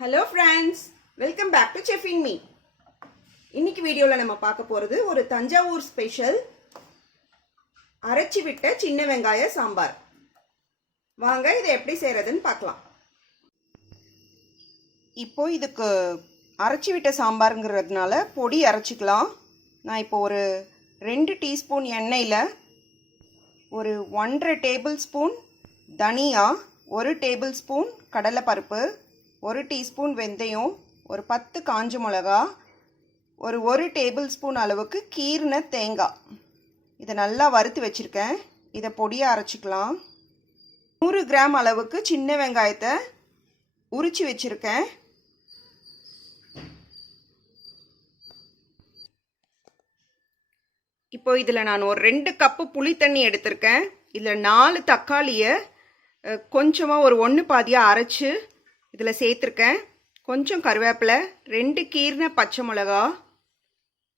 Hello friends, welcome back to Tiffin Me. இன்னைக்கு வீடியோல நம்ம பார்க்க போறது ஒரு தஞ்சாவூர் ஸ்பெஷல் அரைச்சிவிட்ட சின்ன வெங்காய சாம்பார். வாங்க இதை எப்படி செய்யறதுன்னு பார்க்கலாம். இப்போ இதுக்கு அரைச்சிவிட்ட சாம்பார்ங்கிறதுனால பொடி அரைச்சிக்கலாம். நான் இப்போ ஒரு 2 டீஸ்பூன் எண்ணெயில ஒரு 1.5 டேபிள் ஸ்பூன் தனியா, 1 டேபிள் ஸ்பூன் கடலைப்பருப்பு, 1 டீஸ்பூன் வெந்தயம், ஒரு 10 காஞ்ச மிளகா, ஒரு 1 டேபிள் ஸ்பூன் அளவுக்கு கீர்ன தேங்காய், இதை நல்லா வறுத்து வச்சுருக்கேன். இதை பொடியாக அரைச்சிக்கலாம். 100 கிராம் அளவுக்கு சின்ன வெங்காயத்தை உரித்து வச்சுருக்கேன். இப்போ இதில் நான் ஒரு 2 கப்பு புளி தண்ணி எடுத்திருக்கேன். இதில் 4 தக்காளியை கொஞ்சமாக ஒரு 1 பாதியாக அரைச்சி இதில் சேர்த்துருக்கேன். கொஞ்சம் கருவேப்பிலை, 2 கீர்ன பச்சை மிளகா,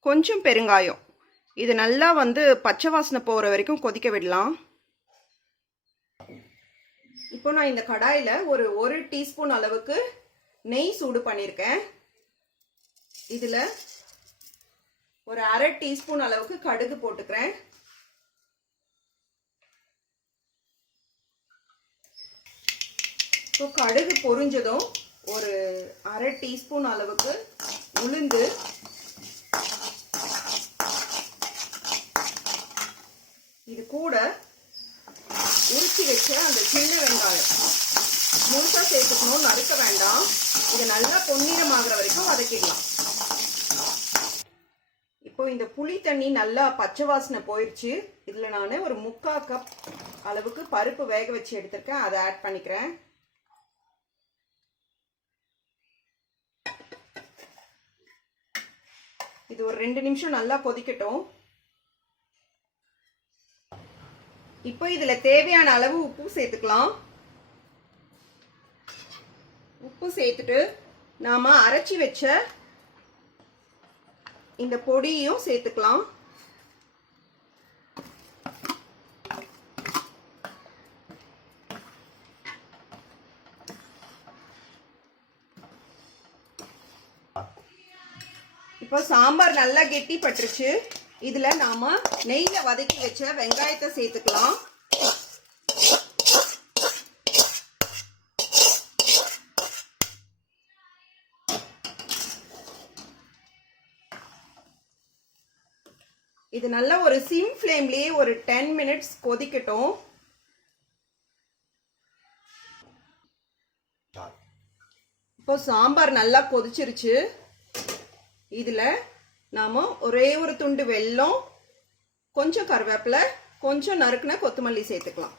கொஞ்சம் பெருங்காயம். இது நல்லா பச்சை வாசனை போகிற வரைக்கும் கொதிக்க விடலாம். இப்போ நான் இந்த கடாயில் ஒரு 1 டீஸ்பூன் அளவுக்கு நெய் சூடு பண்ணியிருக்கேன். இதில் ஒரு 1/2 டீஸ்பூன் அளவுக்கு கடுகு போட்டுக்கிறேன். இப்போ கடுகு பொரிஞ்சதும் ஒரு 1/2 டீஸ்பூன் அளவுக்கு உளுந்து, இது கூட உரிச்சி வச்ச அந்த சின்ன வெங்காயம் முழுசா சேர்த்துக்கணும், நறுக்க வேண்டாம். இதை நல்லா பொன்னிறமாகிற வரைக்கும் வதக்கிடலாம். இப்போ இந்த புளி தண்ணி நல்லா பச்சை வாசனை போயிடுச்சு. இதில் நான் ஒரு 3/4 கப் அளவுக்கு பருப்பு வேக வச்சு எடுத்திருக்கேன். அதை ஆட் பண்ணிக்கிறேன். இது ஒரு 2 நிமிஷம் நல்லா கொதிக்கட்டும். இப்போ இதில் தேவையான அளவு உப்பு சேர்த்துக்கலாம். உப்பு சேர்த்துட்டு நாம அரைச்சி வச்ச இந்த பொடியும் சேர்த்துக்கலாம். இப்போ சாம்பார் நல்லா கெட்டி பட்டுருச்சு. இதுல நாம நெய்ல வதக்கி வச்ச வெங்காயத்தை சேர்த்துக்கலாம். இது நல்ல ஒரு சிம் ஃப்ளேம்லயே ஒரு 10 மினிட்ஸ் கொதிக்கட்டும். இப்போ சாம்பார் நல்லா கொதிச்சிருச்சு. இதுல நாம ஒரே ஒரு துண்டு வெல்லம், கொஞ்சம் கருவேப்பிலை, கொஞ்சம் நறுக்குன கொத்தமல்லி சேர்த்துக்கலாம்.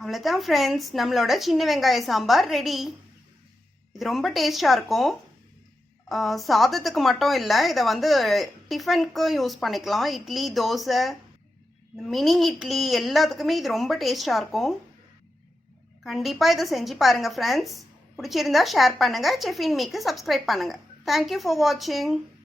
அவ்வளோதான் ஃப்ரெண்ட்ஸ், நம்மளோட சின்ன வெங்காய சாம்பார் ரெடி. இது ரொம்ப டேஸ்டாக இருக்கும். சாதத்துக்கு மட்டும் இல்லை, இதை டிஃபனுக்கும் யூஸ் பண்ணிக்கலாம். இட்லி, தோசை, மினி இட்லி எல்லாத்துக்குமே இது ரொம்ப டேஸ்டாக இருக்கும். கண்டிப்பாக இதை செஞ்சு பாருங்கள் ஃப்ரெண்ட்ஸ். பிடிச்சிருந்தா ஷேர் பண்ணுங்கள். செஃபின் மீக்கு சப்ஸ்கிரைப் பண்ணுங்கள். தேங்க்யூ ஃபார் வாட்சிங்.